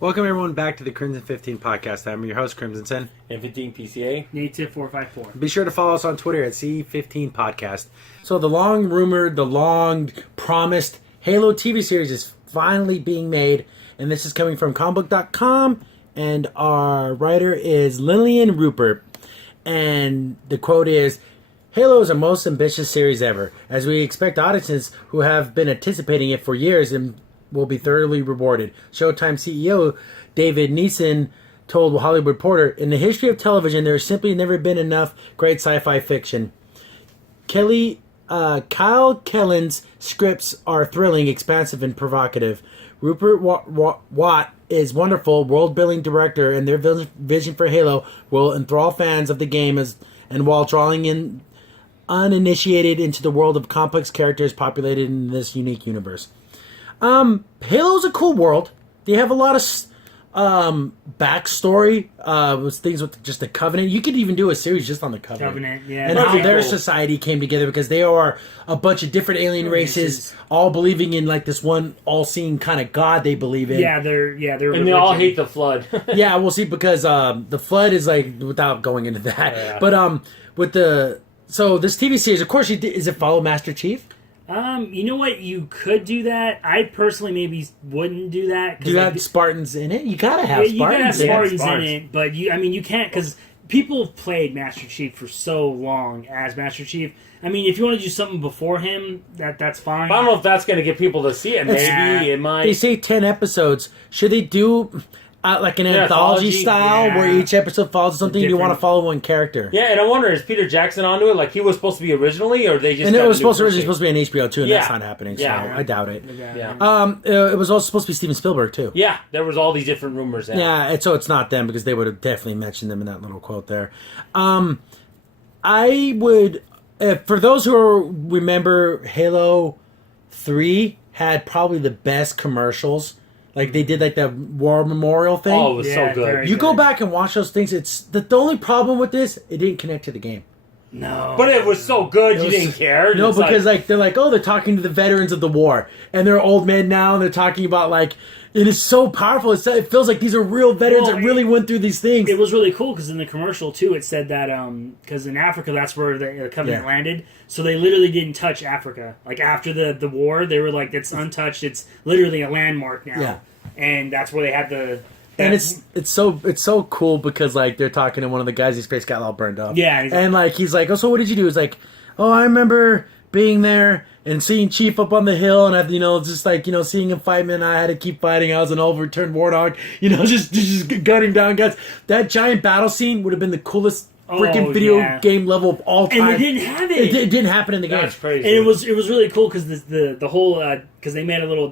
Welcome everyone back to the Crimson 15 podcast. I'm your host, Crimson Sen. And 15 PCA. Native 454. Be sure to follow us on Twitter at C15 Podcast. So the long rumored, the long promised Halo TV series is finally being made, and this is coming from comicbook.com, and our writer is Lillian Rupert. And the quote is, Halo is our most ambitious series ever, as we expect audiences who have been anticipating it for years and will be thoroughly rewarded. Showtime CEO David Neeson told Hollywood Reporter, in the history of television, there has simply never been enough great sci-fi fiction. Kyle Kellen's scripts are thrilling, expansive, and provocative. Rupert Watt is wonderful world-building director, and their vision for Halo will enthrall fans of the game and while drawing in uninitiated into the world of complex characters populated in this unique universe. Halo's a cool world. They have a lot of backstory with things with just the Covenant. You could even do a series just on the Covenant. Yeah. And how their society came together, because they are a bunch of different alien races all believing in like this one all-seeing kind of God they believe in. They're And religion. they all hate the Flood. Yeah, we'll see, because the Flood is like, without going into that. Yeah. But so this TV series, of course, is it follow Master Chief? You know what? You could do that. I personally maybe wouldn't do that. Do you have Spartans in it? You gotta have Spartans. You gotta have Spartans in in it, but you can't, because people have played Master Chief for so long as Master Chief. I mean, if you want to do something before him, that's fine. But I don't know if that's going to get people to see it. Maybe it might. They say 10 episodes. Should they do like an anthology style where each episode follows something you want to follow one character? Yeah, and I wonder, is Peter Jackson onto it? Like he was supposed to be originally, or they just? And it was originally supposed to be on HBO too, and Yeah. that's not happening. So Yeah. I doubt it. Yeah. It was also supposed to be Steven Spielberg too. Yeah, there was all these different rumors. Yeah, and so it's not them, because they would have definitely mentioned them in that little quote there. I would, for those who remember, Halo 3 had probably the best commercials. Like they did like the War Memorial thing. Oh, it was so good. You go back and watch those things. It's the only problem with this, it didn't connect to the game. No. But it was so good, you didn't care. No, It's because like they're like, oh, they're talking to the veterans of the war, and they're old men now, and they're talking about like, it is so powerful. It feels like these are real veterans that really went through these things. It was really cool because in the commercial too, it said that because in Africa that's where the Covenant landed, so they literally didn't touch Africa. Like after the war, they were like, it's untouched. It's literally a landmark now. Yeah. And that's where they had the. And it's so cool because like they're talking to one of the guys, his face got all burned up. Yeah, and like he's like, oh, so what did you do? He's like, oh, I remember being there and seeing Chief up on the hill, and I, just like seeing him fight, man. I had to keep fighting. I was an overturned warthog, just gunning down guys. That giant battle scene would have been the coolest freaking video game level of all time. And they didn't have it. It didn't happen in the game. That's crazy. And it was really cool because the whole because they made a little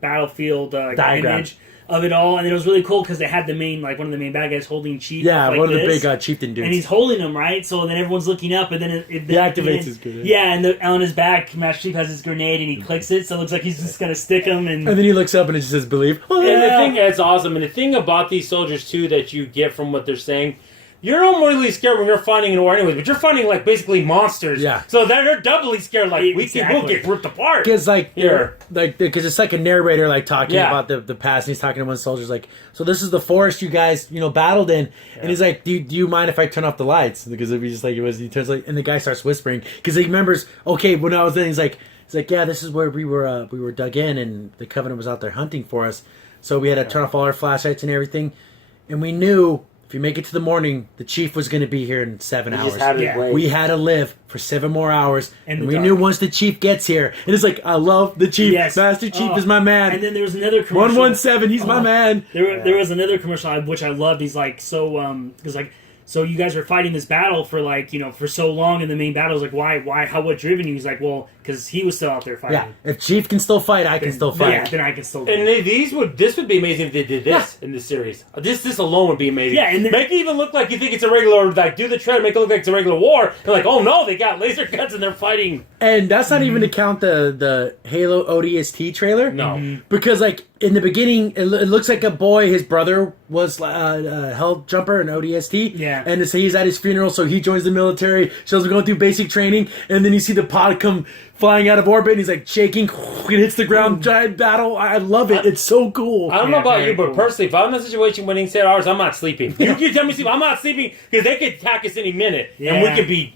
battlefield diagram image of it all, and it was really cool because they had the main one of the main bad guys holding Chief. Yeah, like one of the this, big chieftain dudes, and he's holding him right. So then everyone's looking up, and then it activates his grenade. Yeah, and on his back, Master Chief has his grenade, and he clicks it, so it looks like he's just gonna stick him. And then he looks up and it just says "Believe." And the thing that's awesome, and the thing about these soldiers too that you get from what they're saying. You're not really scared when you're fighting in war anyways, but you're fighting like basically monsters. Yeah. So they're doubly scared. Like we'll get ripped apart. Because because it's like a narrator like talking about the past, and he's talking to one of the soldiers like, so this is the forest you guys battled in, and he's like, do you mind if I turn off the lights? Because if he just like he turns like, and the guy starts whispering because he remembers. Okay, when I was in, he's like, yeah, this is where we were dug in, and the Covenant was out there hunting for us, so we had to turn off all our flashlights and everything, and we knew. If you make it to the morning, the Chief was going to be here in 7 hours. We had to live for 7 more hours. And we knew once the Chief gets here, and it's like, I love the Chief. Yes. Master Chief is my man. And then there was another commercial. 117, he's my man. There was another commercial which I loved. He's like, because like, so you guys were fighting this battle for for so long in the main battle. Like, why, what driven you? He's like, well, because he was still out there fighting. Yeah, if Chief can still fight, I can still fight. Yeah, then I can still fight. And this would be amazing if they did this in this series. This alone would be amazing. Yeah, and make it even look like you think it's a regular, like do the trailer, make it look like it's a regular war. And like, oh no, they got laser guns and they're fighting. And that's not even to count the Halo ODST trailer. No. Because like in the beginning, it looks like a boy, his brother was a hell jumper in ODST. Yeah. And so he's at his funeral, so he joins the military, shows him going through basic training, and then you see the pod come flying out of orbit, and he's like shaking, and hits the ground. Giant battle. I love it. It's so cool. I don't know about very you, but cool. personally, if I'm in a situation winning 7 hours, I'm not sleeping. You can tell me sleep. I'm not sleeping because they could attack us any minute, and we Yeah. could be,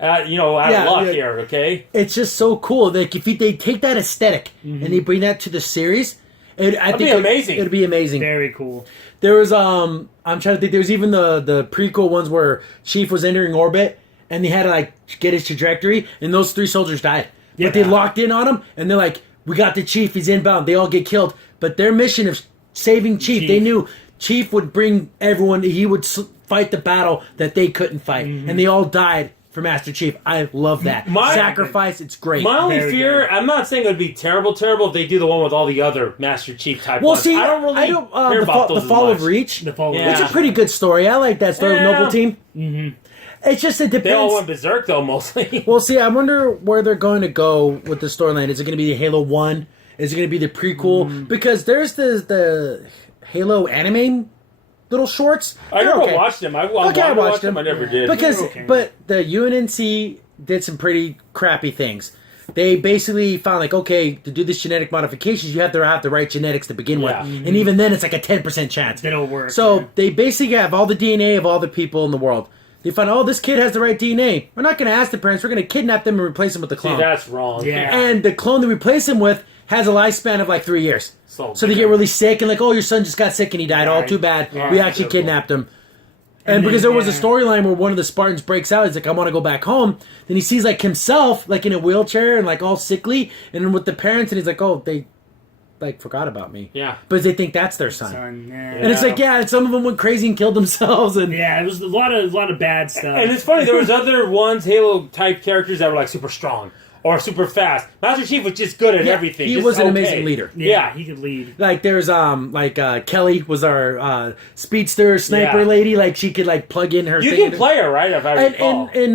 out of luck here. Okay. It's just so cool. Like if they take that aesthetic and they bring that to the series, I think be amazing. It'd be amazing. Very cool. There was I'm trying to think. There was even the prequel ones where Chief was entering orbit and they had to like get his trajectory, and those 3 soldiers died. Yeah. But they locked in on him, and they're like, "We got the Chief. He's inbound." They all get killed, but their mission of saving Chief, they knew Chief would bring everyone. He would fight the battle that they couldn't fight, and they all died for Master Chief. I love that sacrifice. It's great. My only Very fear, good. I'm not saying it would be terrible if they do the one with all the other Master Chief type Well, ones. see, I don't really care about those the Fall as of much. Reach. The Fall of Yeah. It's Reach. a pretty good story. I like that story. Yeah. Noble Team. Mm-hmm. It's just it They all depends. went berserk though, mostly. Well, see, I wonder where they're going to go with the storyline. Is it going to be the Halo 1? Is it going to be the prequel? Because there's the Halo anime little shorts. I They're never okay. watched them. I Okay, wanted I to watched watch them. I them. never did. Because, They're okay. but the UNNC did some pretty crappy things. They basically found like, okay, to do this genetic modifications, you have to have the right genetics to begin Yeah. with, and even then, it's like a 10% chance. That'll work. So yeah. they basically have all the DNA of all the people in the world. They find, oh, this kid has the right DNA. We're not going to ask the parents. We're going to kidnap them and replace them with the See, clone. that's wrong. Yeah. And the clone they replace him with has a lifespan of like 3 years. So they get really sick and like, oh, your son just got sick and he died. Oh, Right. too bad. Yeah. We actually kidnapped him. And then, because there was a yeah. storyline where one of the Spartans breaks out, he's like, I want to go back home. Then he sees like himself, like in a wheelchair and like all sickly, and then with the parents, and he's like, oh, they like forgot about me. Yeah. But they think that's their son. Son, yeah. And it's like, yeah, some of them went crazy and killed themselves. And Yeah, it was a lot of bad stuff. And it's funny, there was other ones, Halo type characters that were like super strong or super fast. Master Chief was just good at Yeah, everything. he just was an okay. amazing leader. yeah, he could lead. Like there's Kelly was our speedster sniper Yeah. lady. Like she could like plug in her. You thing can play her, right? If I recall. in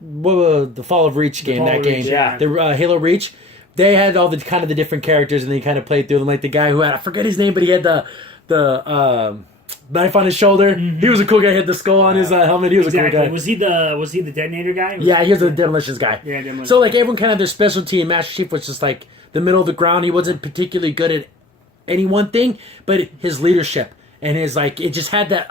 the Fall of Reach game, Fall that of game, Reach, yeah. the Halo Reach, they had all the kind of the different characters, and they kind of played through them. Like the guy who had, I forget his name, but he had the knife on his shoulder. He was a cool guy. He had the skull on his helmet. He was a Exactly. cool guy. Was he the detonator guy? Yeah, he was a demolitions guy. Yeah, demolitions. So like everyone kind of their specialty, and Master Chief was just like the middle of the ground. He wasn't particularly good at any one thing, but his leadership and his like it just had that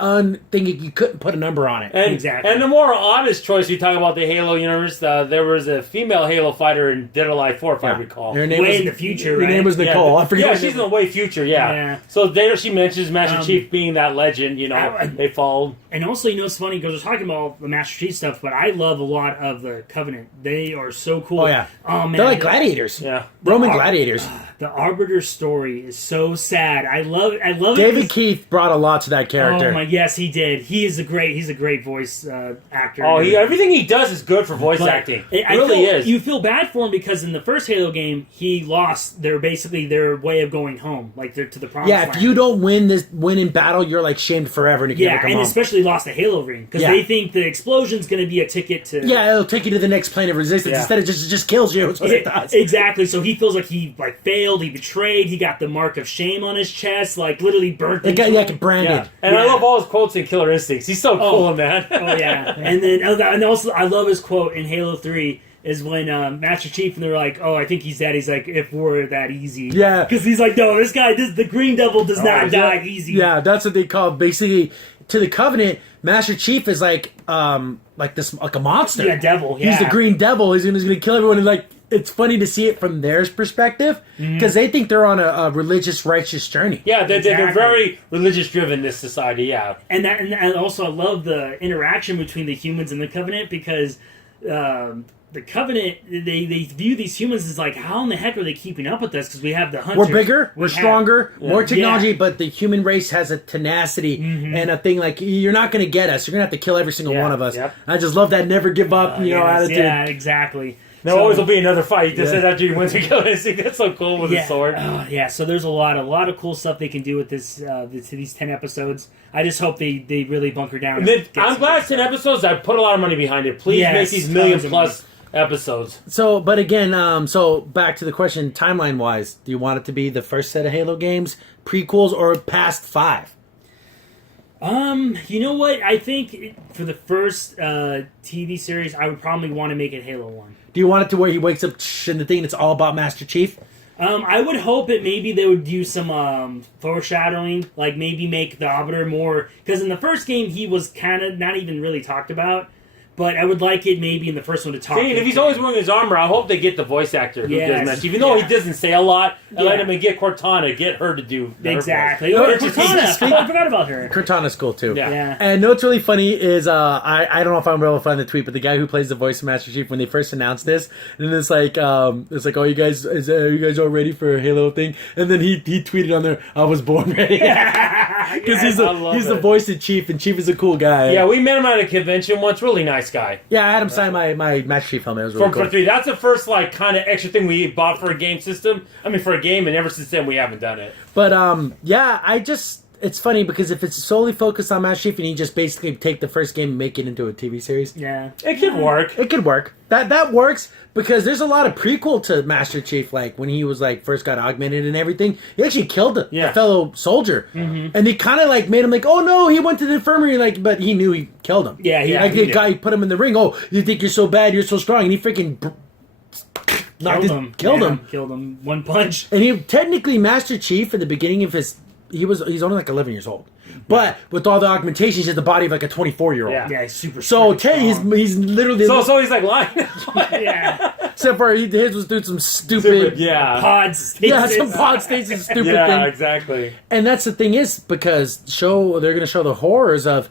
thing you couldn't put a number on it. And, Exactly. and the more honest choice, we talk about the Halo universe, there was a female Halo fighter in Dead or Alive 4, if I recall. Her name Way was in the future, Her right? name was Nicole. I forget. Yeah, her she's name. in the way future, yeah. Yeah. So there she mentions Master Chief being that legend, I- they followed. And also, it's funny because we're talking about the Master Chief stuff, but I love a lot of the Covenant. They are so cool. Oh yeah. Oh man, They're like gladiators. Yeah. Roman Ar- gladiators. The Arbiter story is so sad. I love it. David 'cause- Keith brought a lot to that character. Oh my, yes, he did. He's a great voice actor. Oh, everything he does is good for voice But acting. I It really feel- is. You feel bad for him because in the first Halo game, he lost their way of going home, like to the promised Yeah, land. if you don't win in battle, you're like shamed forever and you can Yeah, never come and home. especially lost the Halo ring because Yeah. they think the explosion's going to be a ticket to. Yeah, it'll take you to the next plane of resistance. Yeah. Instead, it just kills you. That's what it does. Exactly. So he feels like he failed. He betrayed. He got the mark of shame on his chest, like literally burnt. It got into like him. branded. Yeah. And I Yeah. love all his quotes in Killer Instincts. He's so cool, man. Oh yeah, and also I love his quote in Halo 3 is when Master Chief and they're like, "Oh, I think he's dead." He's like, "If we're that easy," Yeah. because he's like, "No, the Green Devil does not yeah. die easy." Yeah, that's what they call basically to the Covenant. Master Chief is like a monster. Yeah, devil. Yeah. He's the Green Devil. He's gonna kill everyone. And like it's funny to see it from their perspective because they think they're on a religious, righteous journey. Yeah, they're Exactly. very religious driven, this society, yeah. And also I love the interaction between the humans and the Covenant because the Covenant they view these humans as like, how in the heck are they keeping up with us? Because we have the hunters. We're bigger, we're stronger, more technology, Yeah. but the human race has a tenacity and a thing like you're not going to get us. You're going to have to kill every single Yeah, one of us. yep. I just love that never give up, attitude. Yeah, exactly. There always will be another fight. He just says after he wins the Killer Instinct. That's so cool with his sword. Yeah, so there's a lot of cool stuff they can do with these 10 episodes. I just hope they really bunker down. And then, I'm glad it's 10 episodes. I put a lot of money behind it. Please Yes, make these tons million of plus episodes. So, but again, so back to the question, timeline wise, do you want it to be the first set of Halo games, prequels, or past 5? You know what? I think for the first TV series, I would probably want to make it Halo 1. Do you want it to where he wakes up in the thing and it's all about Master Chief? I would hope that maybe they would do some foreshadowing, like maybe make the Arbiter more... Because in the first game, he was kind of not even really talked about. But I would like it maybe in the first one to talk. If he's always wearing his armor, I hope they get the voice actor who Yes. does Master Chief. Even though he doesn't say a lot, Yeah. let him get Cortana, get her to do her Exactly. voice. Oh, it's just- Cortana! I forgot about her. Cortana's cool too. Yeah. Yeah. And what's really funny is I don't know if I'm able to find the tweet, but the guy who plays the voice of Master Chief when they first announced this, and it's like oh, you guys are you guys all ready for a Halo thing? And then he tweeted on there, I was born ready. Because he's the voice of Chief, and Chief is a cool guy. Yeah, we met him at a convention once. Really nice guy. Yeah, I had him sign my Master Chief helmet. It was really cool. For 3. That's the first kind of extra thing we bought for a game system. I mean, for a game, and ever since then we haven't done it. But it's funny because if it's solely focused on Master Chief and you just basically take the first game and make it into a TV series, Yeah. It could work. it could work. That works because there's a lot of prequel to Master Chief, like when he was first got augmented and everything. He actually killed a fellow soldier, and they kind of made him oh no, he went to the infirmary, but he knew he killed him. Yeah, the guy put him in the ring. Oh, you think you're so bad, you're so strong, and he freaking killed him. Killed him. One punch. And he technically Master Chief at the beginning of his he's only 11 years old. But with all the augmentations, he has the body of a 24-year-old. Yeah, he's super So strong. he's literally So he's lying. Yeah. except for his was doing some stupid yeah. Pod stasis. yeah, some pod stages stupid Yeah, thing. exactly. And that's the thing is because they're going to show the horrors of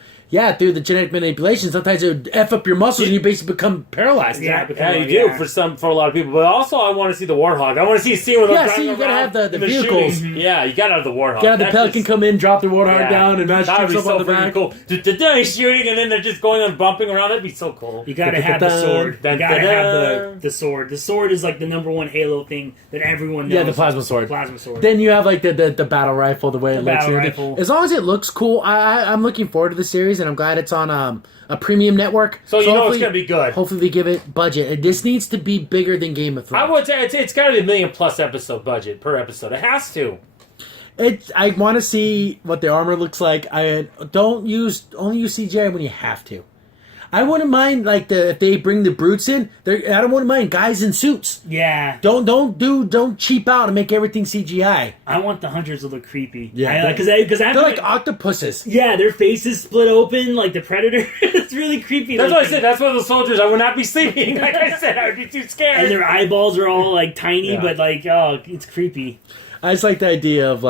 through the genetic manipulation. Sometimes it would f up your muscles and you basically become paralyzed. Yeah, Yeah, you do for a lot of people. But also, I want to see the Warhog. I want to see a scene where they're driving you gotta around have the and vehicles. shooting. Yeah, you gotta have the Warhog. Gotta have the That Pelican just- come in, drop the Warthog yeah. down, and Master That'd Chief's be up so on the freaking back. cool. He's shooting, and then they're just going and bumping around. That'd be so cool. You gotta have the sword. Dun, You gotta dun, have dun. the sword. The sword is the #1 Halo thing that everyone knows. Yeah, the plasma sword. Plasma sword. Then you have the battle rifle, the way it looks. battle and everything. rifle. As long as it looks cool, I'm looking forward to the series, and I'm glad it's on a premium network. So you know it's hopefully- gonna be good. Hopefully they give it budget. This needs to be bigger than Game of Thrones. I would say it's got to be $1 million+ episode budget per episode. It has to. I want to see what the armor looks like. I only use CGI when you have to. I wouldn't mind if they bring the brutes in. I don't want mind guys in suits. Yeah. Don't cheap out and make everything CGI. I want the hunters to look creepy. Yeah. Because They're like octopuses. yeah, their faces split open like the Predator. It's really creepy. That's what I looking. said. That's why the soldiers. I would not be sleeping. Like I said, I would be too scared. And their eyeballs are all tiny, Yeah. but it's creepy. I just like the idea of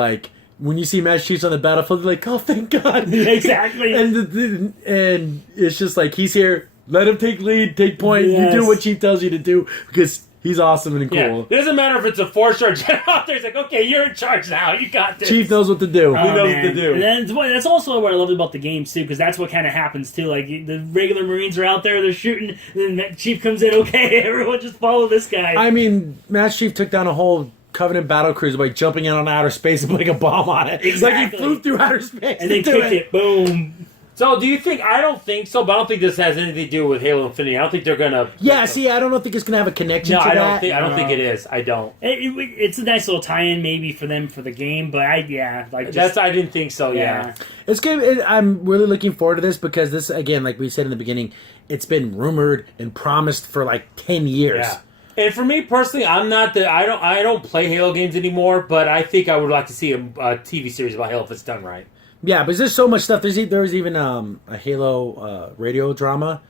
when you see Master Chief's on the battlefield, they're like, oh, thank God. Exactly. and it's just he's here. Let him take lead, take point. Yes. You do what Chief tells you to do because he's awesome and cool. Yeah. It doesn't matter if it's a 4-star general out there. It's okay, you're in charge now. You got this. Chief knows what to do. He knows what to do. And that's also what I love about the games too, because that's what kind of happens too. The regular Marines are out there, they're shooting, and then Chief comes in. Okay, everyone just follow this guy. I mean, Master Chief took down a whole Covenant battle cruiser by jumping out on outer space and putting a bomb on it. Exactly. He flew through outer space and then to kicked it. Boom. So, do you think? I don't think so, but I don't think this has anything to do with Halo Infinity. I don't think they're gonna. Yeah, see, I don't think it's gonna have a connection No, to I that. don't think it is. I don't. It's a nice little tie-in maybe for them for the game, but I didn't think so. Yeah. It's good. I'm really looking forward to this because this, again, like we said in the beginning, it's been rumored and promised for 10 years. Yeah. And for me personally, I don't play Halo games anymore, but I think I would like to see a TV series about Halo if it's done right. Yeah, but there's so much stuff. There was even a Halo radio drama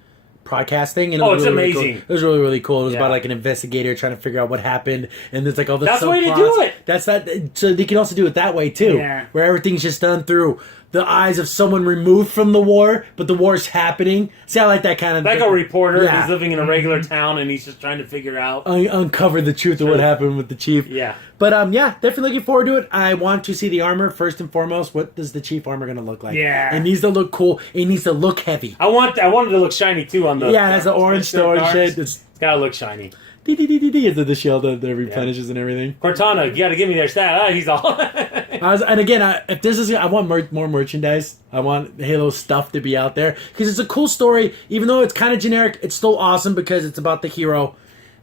podcast thing. And It's really, amazing. Really cool. It was really, really cool. It was Yeah. about an investigator trying to figure out what happened. And there's all this That's the way to subplots. do it. That's that. So they can also do it that way, too. Yeah. Where everything's just done through the eyes of someone removed from the war, but the war's happening. See, I like that kind of Like a reporter Yeah. who's living in a regular town and he's just trying to figure out. uncover the truth of what happened with the Chief. Yeah. But definitely looking forward to it. I want to see the armor first and foremost. What does the Chief armor going to look like? Yeah. It needs to look cool. It needs to look heavy. I wanted to look shiny too on the. Yeah, it has the orange Star shit. Wars. It's It's gotta look shiny. is the shield that replenishes and everything. Cortana, you gotta give me their stat. He's all. And again, if this is, I want more merchandise. I want Halo stuff to be out there because it's a cool story. Even though it's kind of generic, it's still awesome because it's about the hero.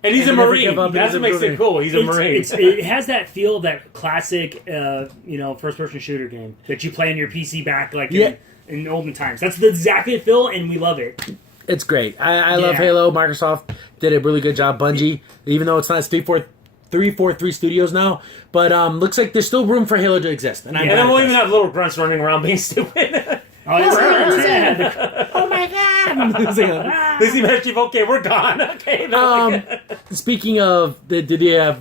And he's a And never Marine. give up, That's he's what a makes it Marine. cool. He's a Marine. It has that feel of that classic, first-person shooter game that you play on your PC back Yeah. in olden times. That's exactly it, Phil, and we love it. It's great. I love Yeah. Halo. Microsoft did a really good job. Bungie, even though it's not 343 Studios now, but looks like there's still room for Halo to exist. And I'm Yeah. And then glad we'll it even does. have little grunts running around being stupid. Oh, yeah. Oh my god! Lizzie Mischief, okay, we're gone. Okay. Speaking of, did they have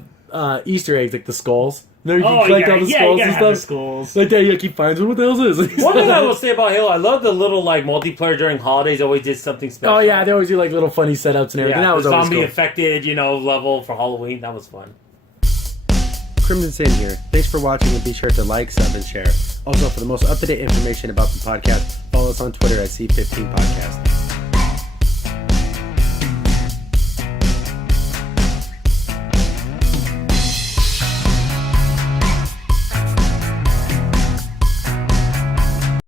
Easter eggs like the skulls? No, you Oh, collect yeah, all the yeah, skulls you and gotta have stuff. the skulls. Like that, you keep finding what the hell is this? One thing I will say about Halo, I love the little like multiplayer during holidays. Always did something special. Oh yeah, they always do like little funny setups and everything. Yeah, That was the always zombie cool. affected, level for Halloween. That was fun. Crimson Sin here. Thanks for watching and be sure to like, sub, and share. Also, for the most up-to-date information about the podcast, follow us on Twitter at C15 Podcast.